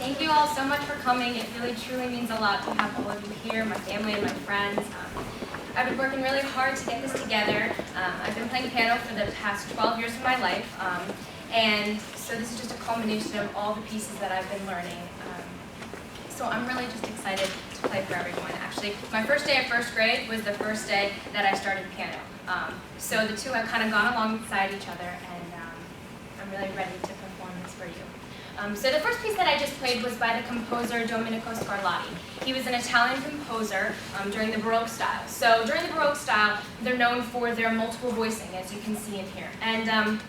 Thank you all so much for coming. It really truly means a lot to have all of you here, my family and my friends. I've been working really hard to get this together. I've been playing piano for the past 12 years of my life, and so this is just a culmination of all the pieces that I've been learning. So I'm really just excited to play for everyone. Actually, my first day of first grade was the first day that I started piano. So the two have kind of gone alongside each other, and I'm really ready to perform this for you. So the first piece that I just played was by the composer Domenico Scarlatti. He was an Italian composer during the Baroque style. So during the Baroque style, they're known for their multiple voicing, as you can see in here. And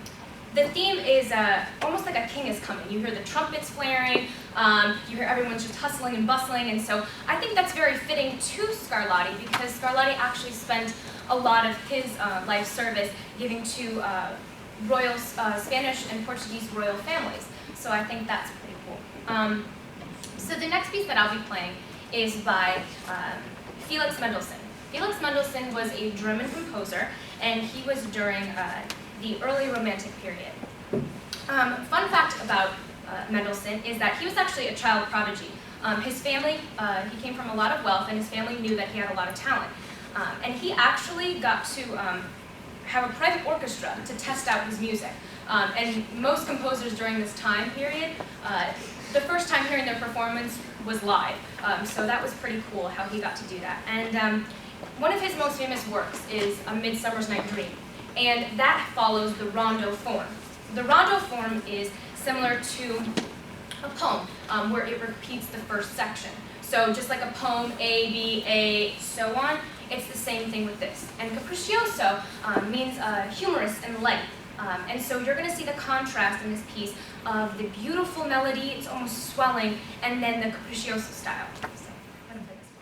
the theme is almost like a king is coming. You hear the trumpets flaring, you hear everyone's just hustling and bustling, and so I think that's very fitting to Scarlatti because Scarlatti actually spent a lot of his life service giving to royal Spanish and Portuguese royal families. So I think that's pretty cool. So the next piece that I'll be playing is by Felix Mendelssohn. Felix Mendelssohn was a German composer, and he was during the early Romantic period. Fun fact about Mendelssohn is that he was actually a child prodigy. His family, he came from a lot of wealth, and his family knew that he had a lot of talent. And he actually got to have a private orchestra to test out his music. And most composers during this time period, the first time hearing their performance was live. So that was pretty cool how he got to do that. And one of his most famous works is A Midsummer's Night Dream. And that follows the rondo form. The rondo form is similar to a poem, where it repeats the first section. So just like a poem, A, B, A, so on, it's the same thing with this. And capriccioso means humorous and light. And so you're going to see the contrast in this piece of the beautiful melody, it's almost swelling, and then the capriccioso style. So, I'm gonna play this for you.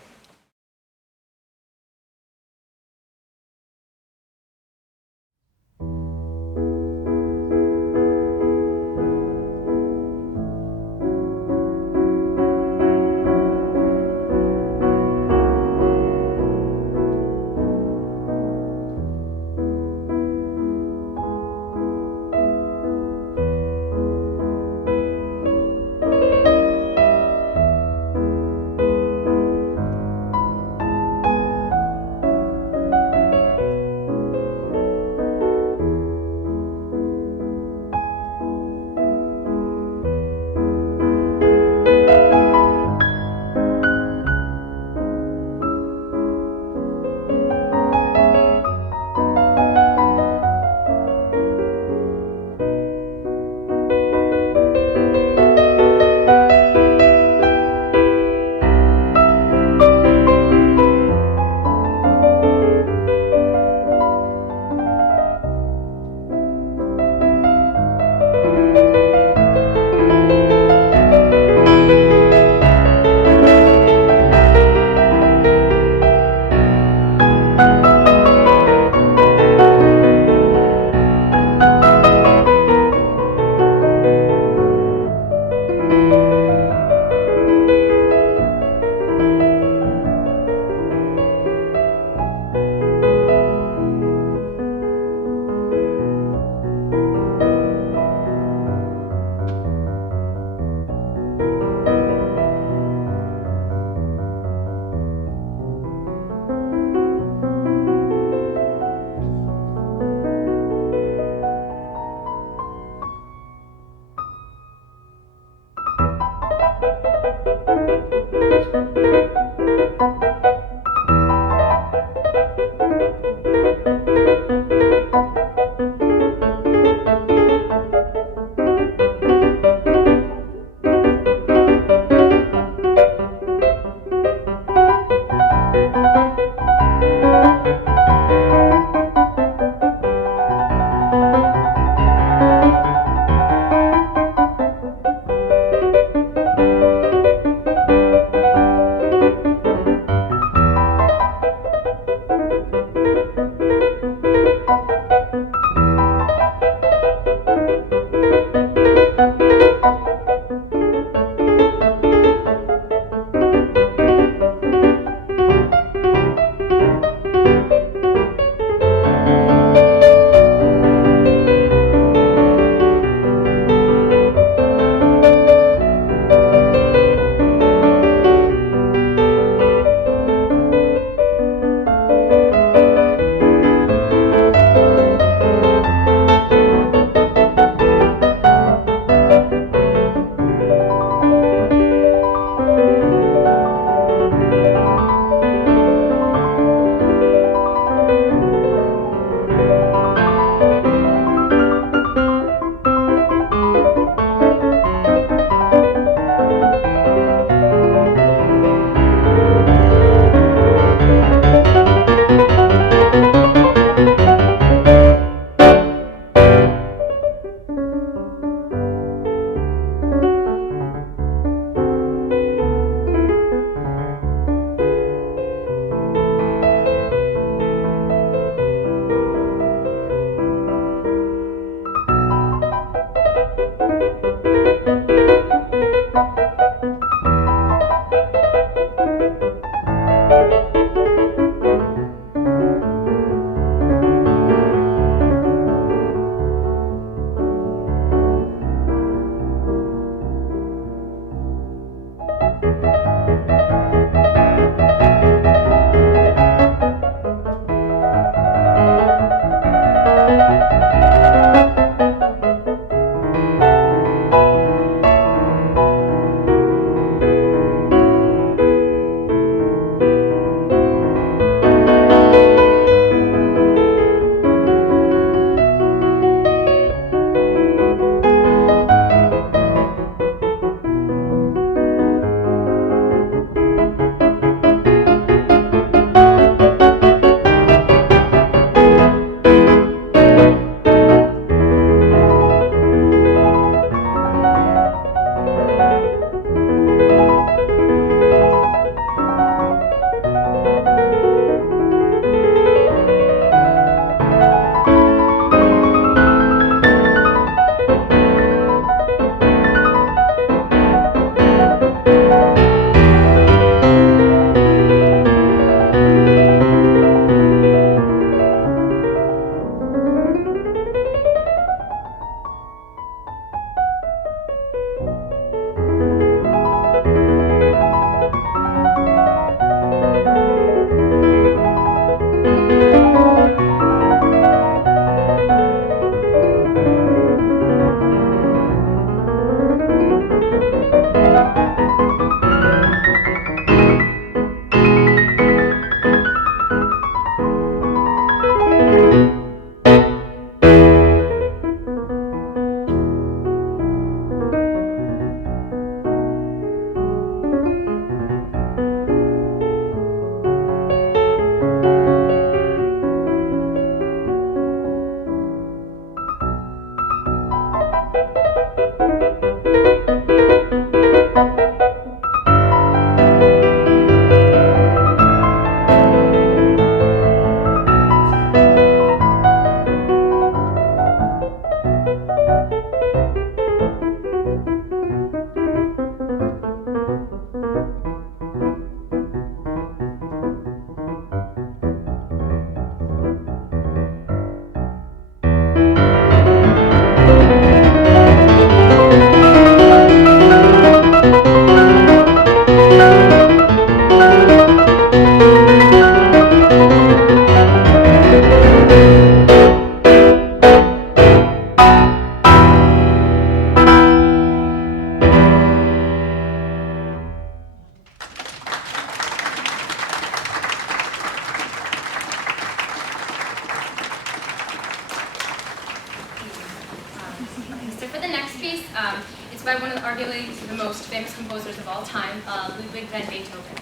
by one of arguably the most famous composers of all time, Ludwig van Beethoven.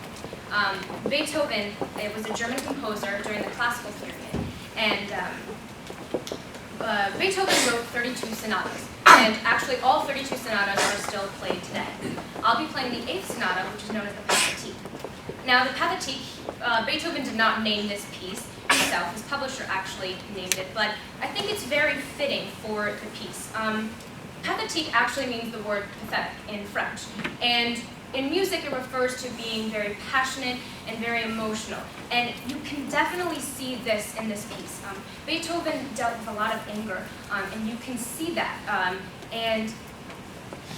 Beethoven was a German composer during the classical period, and Beethoven wrote 32 sonatas, and actually all 32 sonatas are still played today. I'll be playing the 8th sonata, which is known as the Pathétique. Now, the Pathétique, Beethoven did not name this piece himself. His publisher actually named it, but I think it's very fitting for the piece. Pathétique actually means the word pathetic in French, and in music it refers to being very passionate and very emotional, and you can definitely see this in this piece. Beethoven dealt with a lot of anger, and you can see that, and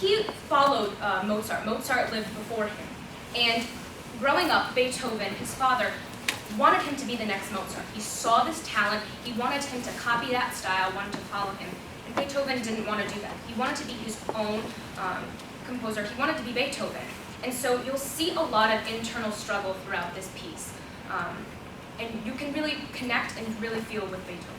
he followed Mozart. Mozart lived before him, and growing up, Beethoven, his father, wanted him to be the next Mozart. He saw this talent, he wanted him to copy that style, wanted to follow him. And Beethoven didn't want to do that. He wanted to be his own composer. He wanted to be Beethoven. And so you'll see a lot of internal struggle throughout this piece. And you can really connect and really feel with Beethoven.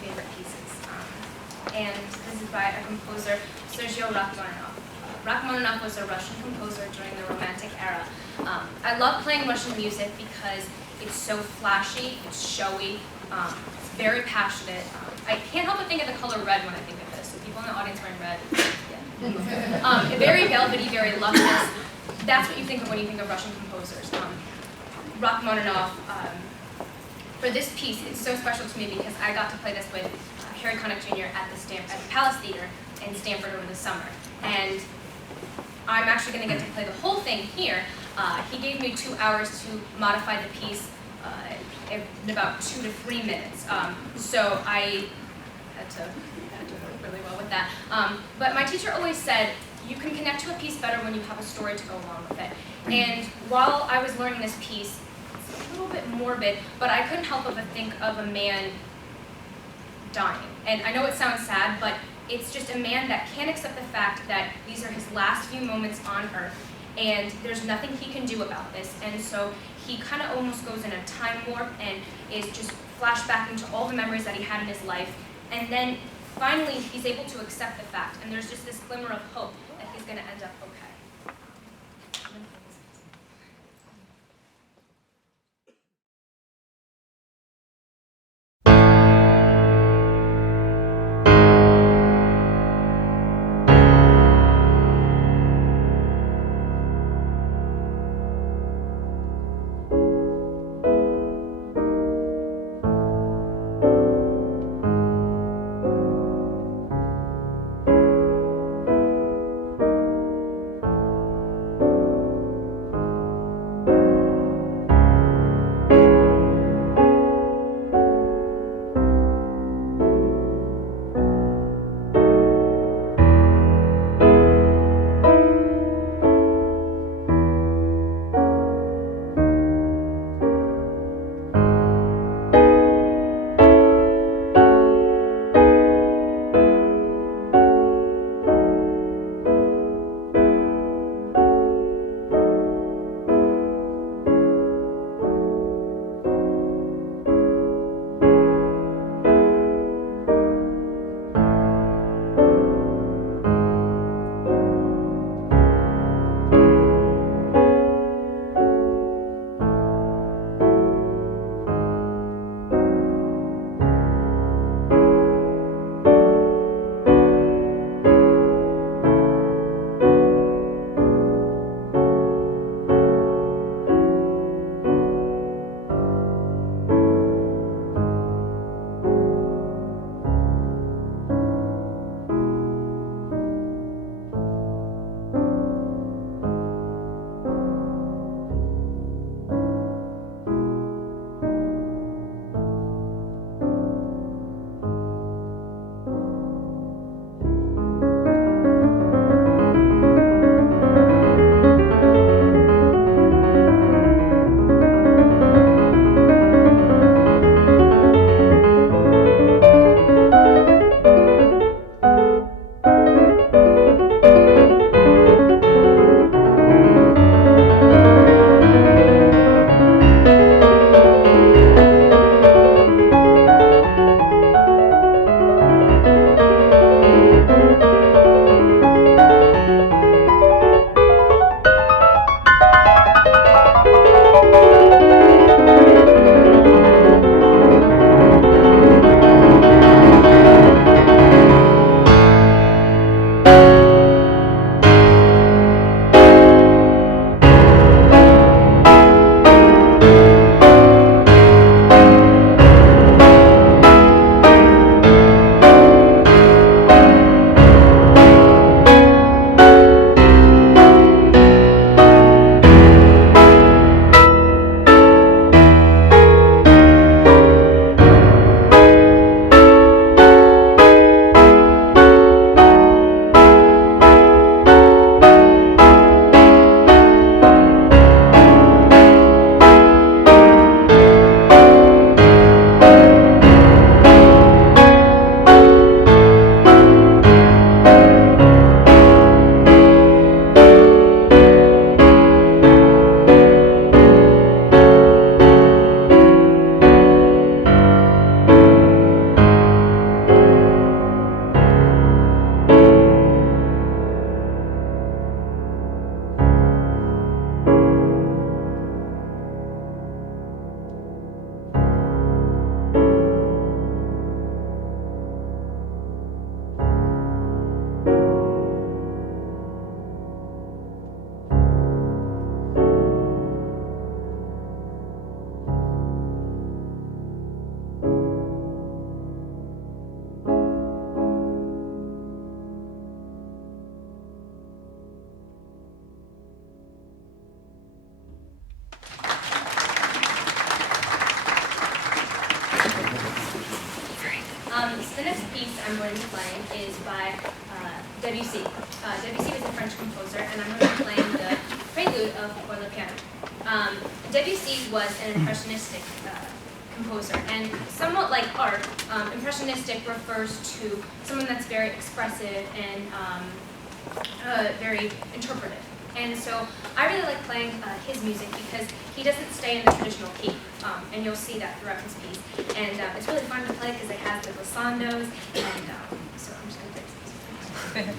favorite pieces. And this is by a composer, Sergio Rachmaninoff. Rachmaninoff was a Russian composer during the Romantic era. I love playing Russian music because it's so flashy, it's showy, it's very passionate. I can't help but think of the color red when I think of this. So people in the audience wearing red, yeah. Very velvety, very luminous. That's what you think of when you think of Russian composers. Rachmaninoff, for this piece, it's so special to me because I got to play this with Harry Connick Jr. at the Palace Theater in Stanford over the summer. And I'm actually going to get to play the whole thing here. He gave me 2 hours to modify the piece in about 2 to 3 minutes. So I had to work really well with that. But my teacher always said, you can connect to a piece better when you have a story to go along with it. And while I was learning this piece, it's a little bit morbid, but I couldn't help but think of a man dying. And I know it sounds sad, but it's just a man that can't accept the fact that these are his last few moments on earth, and there's nothing he can do about this. And so he kind of almost goes in a time warp and is just flashed back into all the memories that he had in his life. And then finally he's able to accept the fact, and there's just this glimmer of hope that he's going to end up okay. So the next piece I'm going to be playing is by Debussy. Debussy was a French composer, and I'm going to be playing the prelude of For le Piano. Debussy was an impressionistic composer, and somewhat like art, impressionistic refers to someone that's very expressive and very interpretive. And so I really like playing his music because he doesn't stay in the traditional key, and you'll see that throughout his piece. And it's really fun to play because it has the glissandos, and so I'm just going to play this.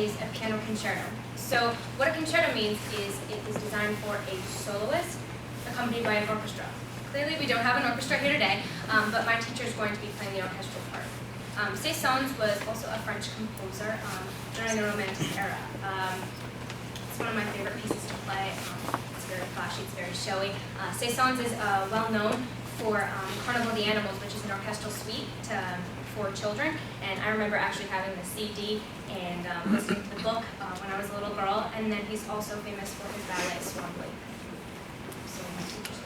is a piano concerto. So what a concerto means is it is designed for a soloist accompanied by an orchestra. Clearly we don't have an orchestra here today, but my teacher is going to be playing the orchestral part. Saint-Sae was also a French composer during the Romantic era. It's one of my favorite pieces to play. It's very flashy, it's very showy. Saint-Sae is well known for Carnival of the Animals, which is an orchestral suite for children. And I remember actually having the CD and listening to the book when I was a little girl. And then he's also famous for his ballet Swan Lake. So my teacher's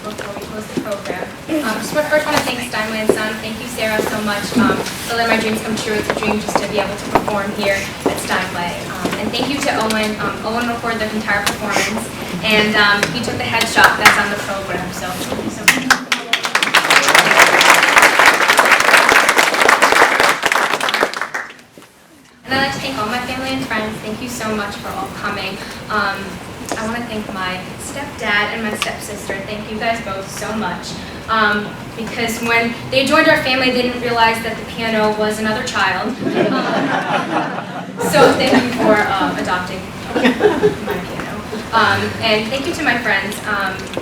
before we close the program. Just first want to thank Steinway & Son. Thank you, Sarah, so much for letting my dreams come true. It's a dream just to be able to perform here at Steinway. And thank you to Owen. Owen recorded the entire performance, and he took the headshot that's on the program. So thank you so much. And I'd like to thank all my family and friends. Thank you so much for all coming. I want to thank my stepdad and my stepsister. Thank you guys both so much. Because when they joined our family, they didn't realize that the piano was another child. So thank you for adopting my piano. And thank you to my friends.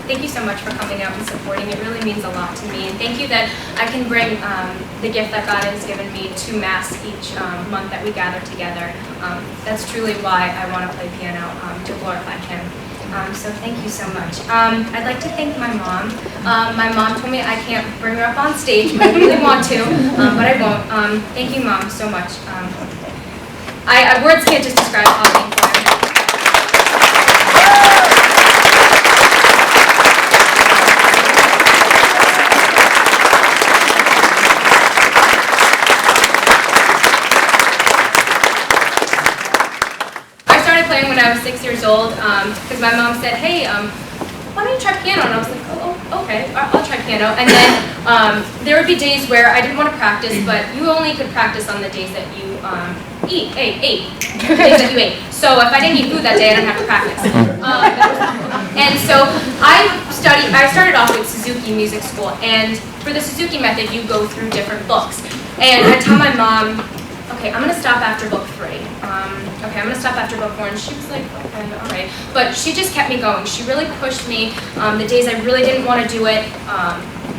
Thank you so much for coming out and supporting. It really means a lot to me. And thank you that I can bring the gift that God has given me to Mass each month that we gather together. That's truly why I want to play piano, to glorify Him. So thank you so much. I'd like to thank my mom. My mom told me I can't bring her up on stage, but I really want to, but I won't. Thank you, Mom, so much. Words can't just describe how thankful I am. When I was 6 years old, because my mom said, hey, why don't you try piano? And I was like, oh, okay, I'll try piano. And then there would be days where I didn't want to practice, but you only could practice on the days that you ate, the days that you ate. So if I didn't eat food that day, I didn't have to practice. And so I started off with Suzuki Music School, and for the Suzuki method, you go through different books. And I tell my mom, okay, I'm going to stop after book 3. Okay, I'm going to stop after book 4. And she was like, okay, all right. But she just kept me going. She really pushed me. The days I really didn't want to do it,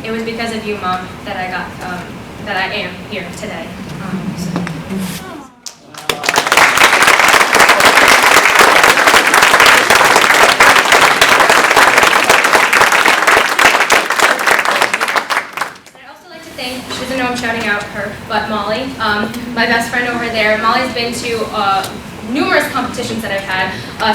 it was because of you, Mom, that I am here today. She doesn't know I'm shouting out her, but Molly, my best friend over there. Molly's been to numerous competitions that I've had,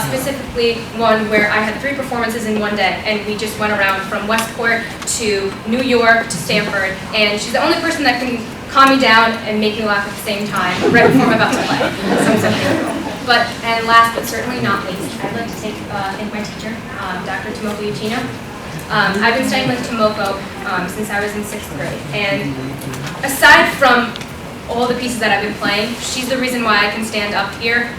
specifically one where I had 3 performances in one day, and we just went around from Westport to New York to Stanford, and she's the only person that can calm me down and make me laugh at the same time, right before I'm about to play. So I'm so thankful. And last but certainly not least, I'd like to thank my teacher, Dr. Tomoko Uchino. I've been studying with Tomoko since I was in 6th grade, and aside from all the pieces that I've been playing, she's the reason why I can stand up here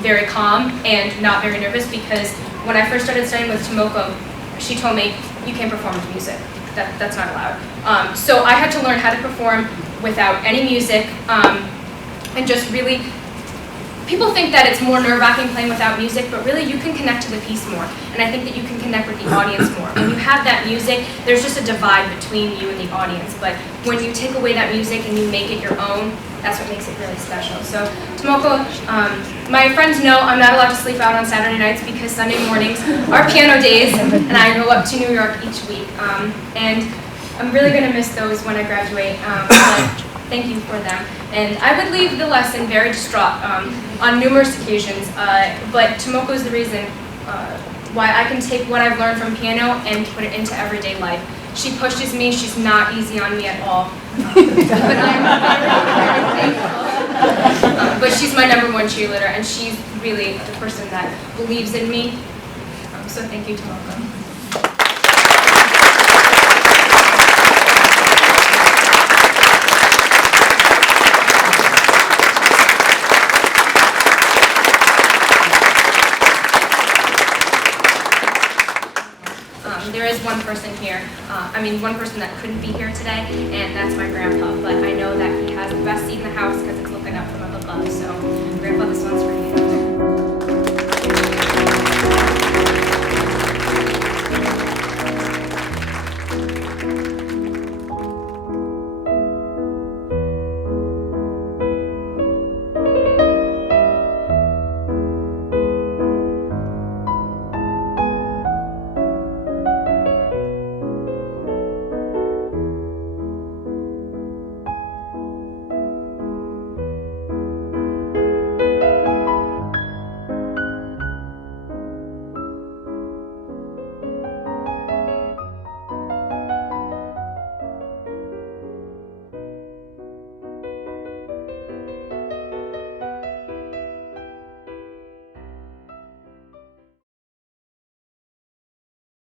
very calm and not very nervous, because when I first started studying with Tomoko, she told me, you can't perform with music. That's not allowed. So I had to learn how to perform without any music, and just really, people think that it's more nerve-wracking playing without music, but really you can connect to the piece more. And I think that you can connect with the audience more. When you have that music, there's just a divide between you and the audience. But when you take away that music and you make it your own, that's what makes it really special. So Tomoko, my friends know I'm not allowed to sleep out on Saturday nights because Sunday mornings are piano days, and I go up to New York each week. And I'm really going to miss those when I graduate. Thank you for them. And I would leave the lesson very distraught on numerous occasions, but Tomoko is the reason why I can take what I've learned from piano and put it into everyday life. She pushes me. She's not easy on me at all. But I'm very thankful. But she's my #1 cheerleader, and she's really the person that believes in me. So thank you, Tomoko. There is one person here, one person that couldn't be here today, and that's my grandpa. But I know that he has the best seat in the house because it's looking up from up above. So, Grandpa, this one's for you.